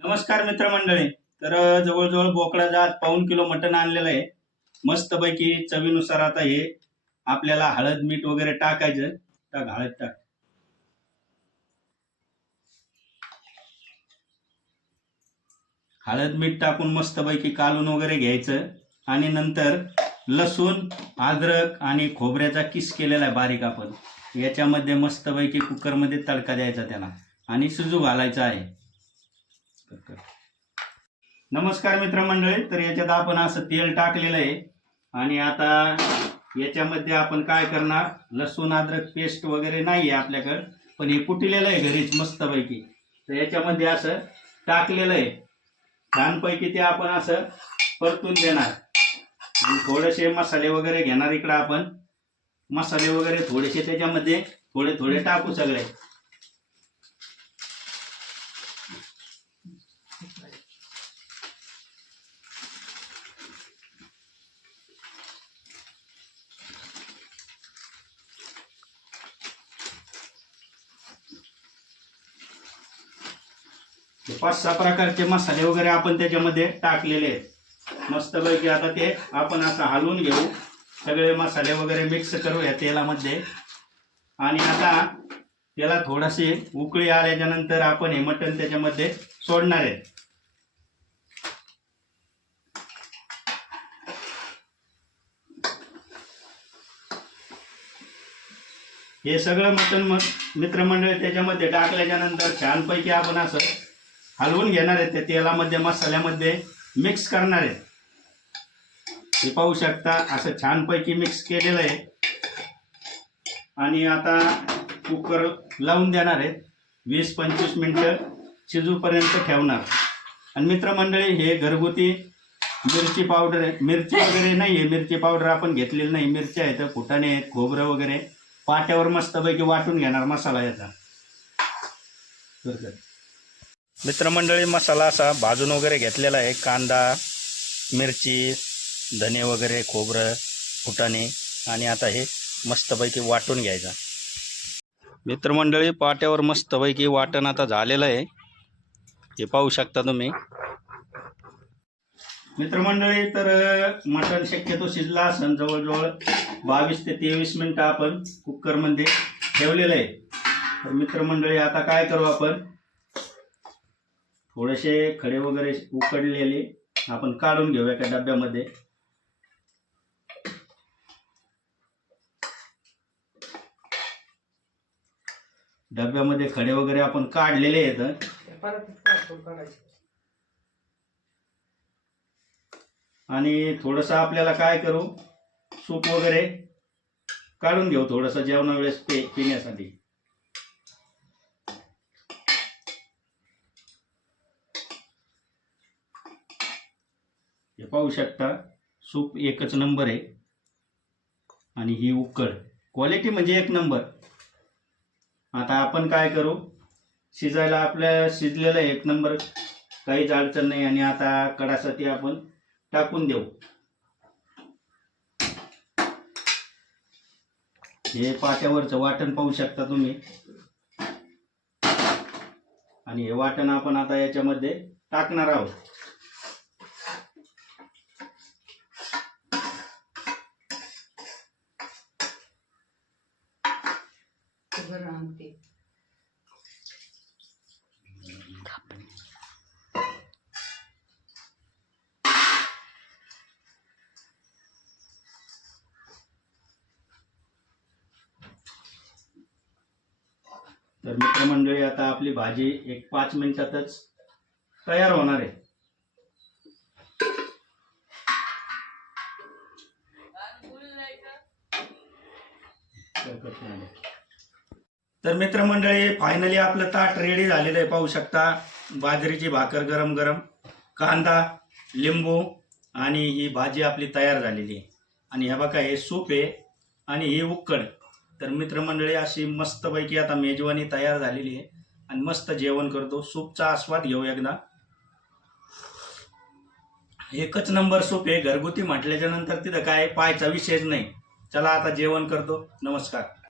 नमस्कार मित्रमंडळी. तर जवळजवळ बोकडाचं आज पाऊण किलो मटण आणलेलं आहे. मस्तपैकी चवीनुसार आता हे आपल्याला हळद मीठ वगैरे टाकायचं. टाक हळद टाक. हळद मीठ टाकून मस्तपैकी कालून वगैरे घ्यायचं आणि नंतर लसूण अद्रक आणि खोबऱ्याचा किस केलेला आहे बारीक आपण याच्यामध्ये मस्तपैकी कुकरमध्ये तडका द्यायचा त्याला आणि शिजू घालायचा आहे. नमस्कार मित्रमंडळी. तर याच्यात आपण असं तेल टाकलेलं आहे आणि आता याच्यामध्ये आपण काय करणार, लसूण अद्रक पेस्ट वगैरे नाही आहे आपल्याकडं, पण हे कुटलेलं आहे घरीच मस्तपैकी. तर याच्यामध्ये असं टाकलेलं आहे छानपैकी. ते आपण असं परतून देणार आणि थोडेसे मसाले वगैरे घेणार. इकडं आपण मसाले वगैरे थोडेसे त्याच्यामध्ये थोडे थोडे टाकू सगळे. पाच सहा प्रकारचे मसाले वगैरे आपण त्याच्यामध्ये टाकलेले आहेत मस्तपैकी. आता ते आपण असं हलवून घेऊ, सगळे मसाले वगैरे मिक्स करू या तेलामध्ये. आणि आता त्याला थोडीशी उकळी आल्याच्या नंतर आपण हे मटण त्याच्यामध्ये सोडणार आहे. हे सगळं मटण मित्रमंडळी त्याच्यामध्ये टाकल्याच्या नंतर छानपैकी आपण असं हलवून घेणार आहे. त्या तेलामध्ये मसाल्यामध्ये मिक्स करणार आहे. हे पाहू शकता असं छानपैकी मिक्स केलेलं आहे. आणि आता कुकर लावून देणार आहे. 20-25 मिनटं शिजूपर्यंत ठेवणार. आणि मित्रमंडळी हे घरगुती मिरची पावडर आहे, मिरची वगैरे नाही आहे, मिरची पावडर आपण घेतलेली नाही. मिरच्या आहेत, फुटाणे आहेत, खोबरं वगैरे पाट्यावर मस्तपैकी वाटून घेणार मसाला याचा. मित्रमंडळी मसाला असा भाजून वगैरे घेतलेला आहे. कांदा, मिरची, धने वगैरे, खोबरं, फुटाणे आणि आता हे मस्तपैकी वाटून घ्यायचा. मित्रमंडळी पाट्यावर मस्तपैकी वाटण आता झालेलं आहे. हे पाहू शकता तुम्ही मित्रमंडळी. तर मटण शक्यतो शिजला असेल जवळजवळ 22 ते 23 मिनटं आपण कुकरमध्ये ठेवलेलं आहे. तर मित्रमंडळी आता काय करू, आपण थोडेसे खडे वगैरे उकडलेले आपण काढून घेऊया एका डब्यामध्ये. डब्यामध्ये खडे वगैरे आपण काढलेले आहेत. आणि थोडंसं आपल्याला काय करू, सूप वगैरे काढून घेऊ थोडंसं जेवणा वेळेस पिण्यासाठी. हे पाहू शकता सूप एकच नंबर आहे. आणि ही उकड क्वालिटी म्हणजे एक नंबर. आता आपण काय करू, शिजायला आपल्या शिजलेलं एक नंबर, काहीच अडचण नाही. आणि आता कडासाठी आपण टाकून देऊ. हे पाट्यावरचं वाटण पाहू शकता तुम्ही. आणि हे वाटण आपण आता याच्यामध्ये टाकणार आहोत. तर मित्रमंडळी आता आपली भाजी 1-5 मिनिटातच तयार होणार आहे. तर मित्रमंडळी फायनली आपलं ताट रेडी झालेलं आहे. पाहू शकता बाजरीची भाकर गरम गरम, कांदा, लिंबू आणि ही भाजी आपली तयार झालेली आहे. आणि हे बघा हे सूप आहे आणि ही उकड. तर मित्रमंडळी अशी मस्तपैकी आता मेजवानी तयार झालेली आहे आणि मस्त जेवण करतो. सूपचा आस्वाद घेऊ एकदा. एकच नंबर सूप आहे. घरगुती म्हटल्याच्या नंतर तिथं काय पाहायचा विषयच नाही. चला आता जेवण करतो. नमस्कार.